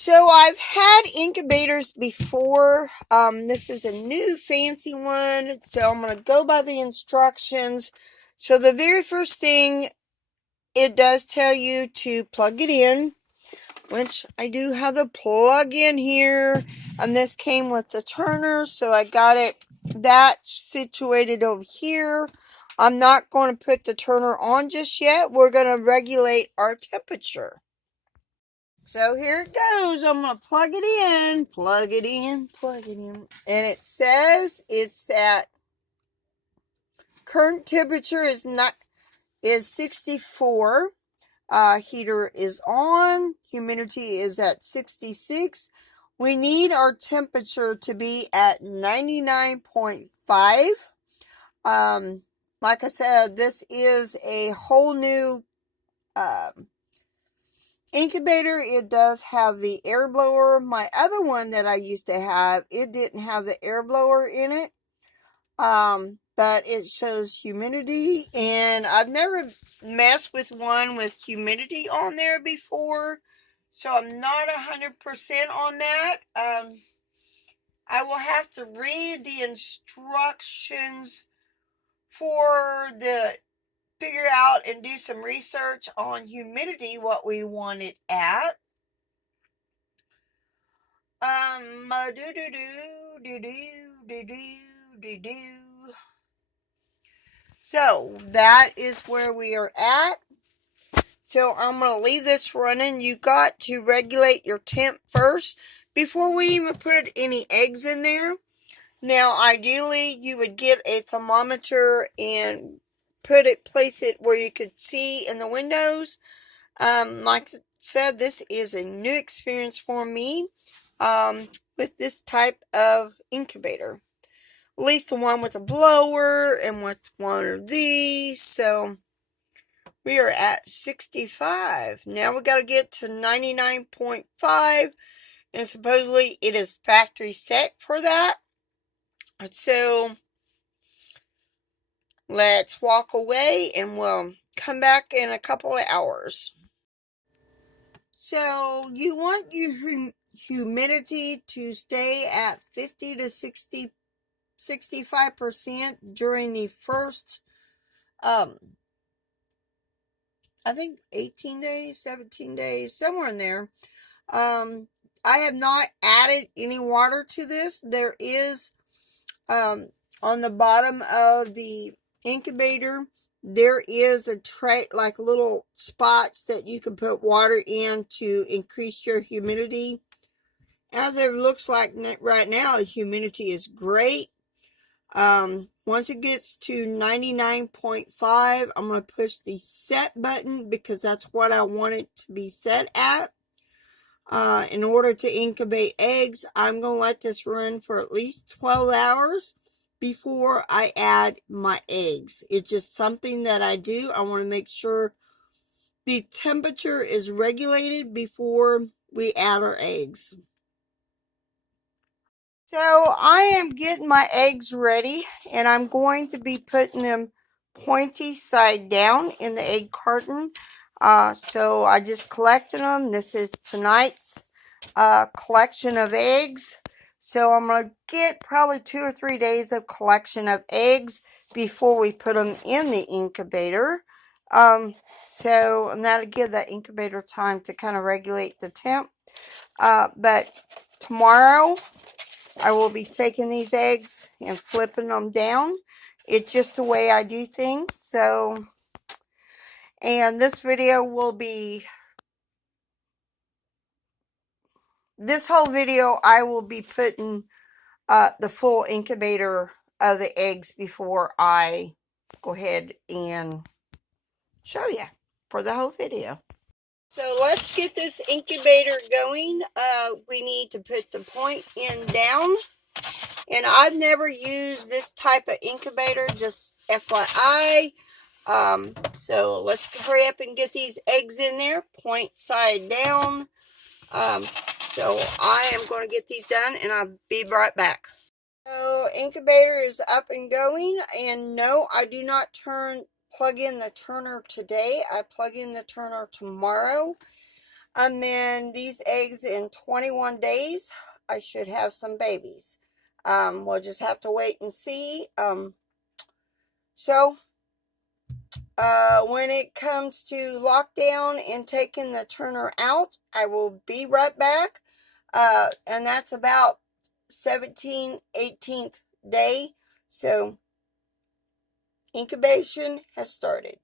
So I've had incubators before. This is a new fancy one, so I'm going to go by the instructions. So the very first thing, it does tell you to plug it in, which I do have the plug in here, and this came with the turner, so I got that situated over here. I'm not going to put the turner on just yet. We're going to regulate our temperature. So here it goes. I'm going to plug it in, plug it in, plug it in. And it says it's at current temperature is 64. Heater is on. Humidity is at 66. We need our temperature to be at 99.5. Like I said, this is a whole new incubator. It does have the air blower. My other one that I used to have, it didn't have the air blower in it. But it shows humidity, and I've never messed with one with humidity on there before, so I'm not 100% on that. I will have to read the instructions figure out and do some research on humidity, what we want it at. So that is where we are at. So I'm going to leave this running. You got to regulate your temp first before we even put any eggs in there. Now, ideally, you would get a thermometer and place it where you could see in the windows. Like I said, this is a new experience for me with this type of incubator. At least the one with a blower and with one of these. So we are at 65. Now we got to get to 99.5. And supposedly it is factory set for that. So let's walk away and we'll come back in a couple of hours. So you want your humidity to stay at 50 to 65% during the first, I think 18 days, 17 days, somewhere in there. I have not added any water to this. There is, on the bottom of the incubator, there is a tray, like little spots that you can put water in to increase your humidity. As it looks like right now, the humidity is great. Once it gets to 99.5, I'm going to push the set button because that's what I want it to be set at. In order to incubate eggs, I'm going to let this run for at least 12 hours before I add my eggs. It's just something that I do. I want to make sure the temperature is regulated before we add our eggs. So I am getting my eggs ready, and I'm going to be putting them pointy side down in the egg carton. So I just collected them. This is tonight's collection of eggs. So I'm going to get probably 2 or 3 days of collection of eggs before we put them in the incubator. And that'll give that incubator time to kind of regulate the temp. But tomorrow I will be taking these eggs and flipping them down. It's just the way I do things. So, and this video will be, this whole video I will be putting the full incubator of the eggs before I go ahead and show you for the whole video. So let's get this incubator going. We need to put the point end down. And I've never used this type of incubator, just FYI. So let's hurry up and get these eggs in there, point side down. So I am going to get these done, and I'll be right back. So incubator is up and going, and no, I do not plug in the turner today. I plug in the turner tomorrow. And then these eggs, in 21 days, I should have some babies. We'll just have to wait and see. So when it comes to lockdown and taking the Turner out, I will be right back. And that's about 18th day. So incubation has started.